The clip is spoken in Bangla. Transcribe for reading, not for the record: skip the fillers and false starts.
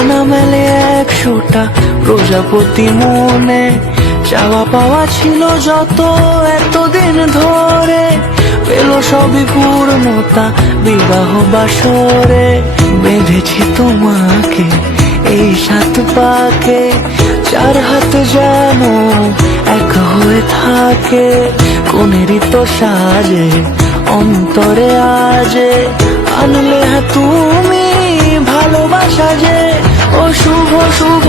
ডানা মেলে 100টা প্রজাপতি মনে, চাওয়া পাওয়া ছিল যত এতদিন ধরে, পেল সবই পূর্ণতা বিবাহ বাসরে। বেঁধেছি তোমাকে এই 7 পাকে, 4 হাত যেন এক হয়ে থাকে, কোনেরই তো সাজে অন্তরে আজে আনলে তুমি ভালোবাসা যে। ও শুভ শুভ